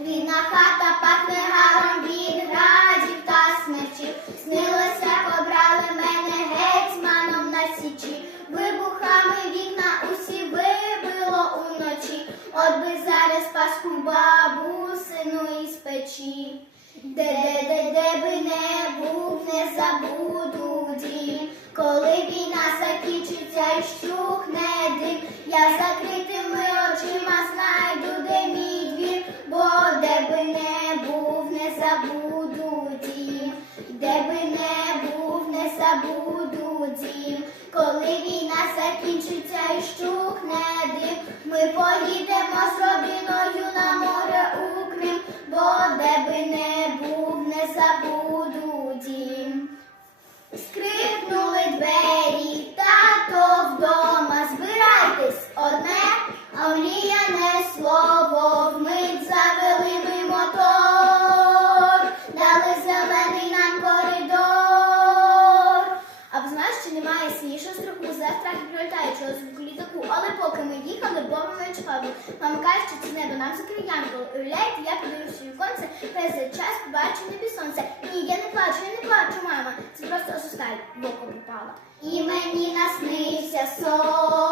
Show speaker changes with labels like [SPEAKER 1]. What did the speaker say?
[SPEAKER 1] Рідна хата пахне гаром від градів та смерчів. Снилося, як обрали мене гетьманом на січі. Вибухами вікна усі вибило уночі. От би зараз паску бабусину із печі. Де, де, де, де би не був, не забуду дім. Коли війна закінчиться і щухне дим, я закритими забуду дім. Коли війна закінчиться і щухне дим, ми поїдемо що немає завтра прилітаючого звуку літаку. Але поки ми їхали, бомби не чекали. Мама каже, що це небо нам закриє янгол. Уявляєте, я подивився віконце, весь час побачу небі сонце. Ні, я не плачу, я не плачу, мама. Це просто сусталь боку попала. І мені наснився сон.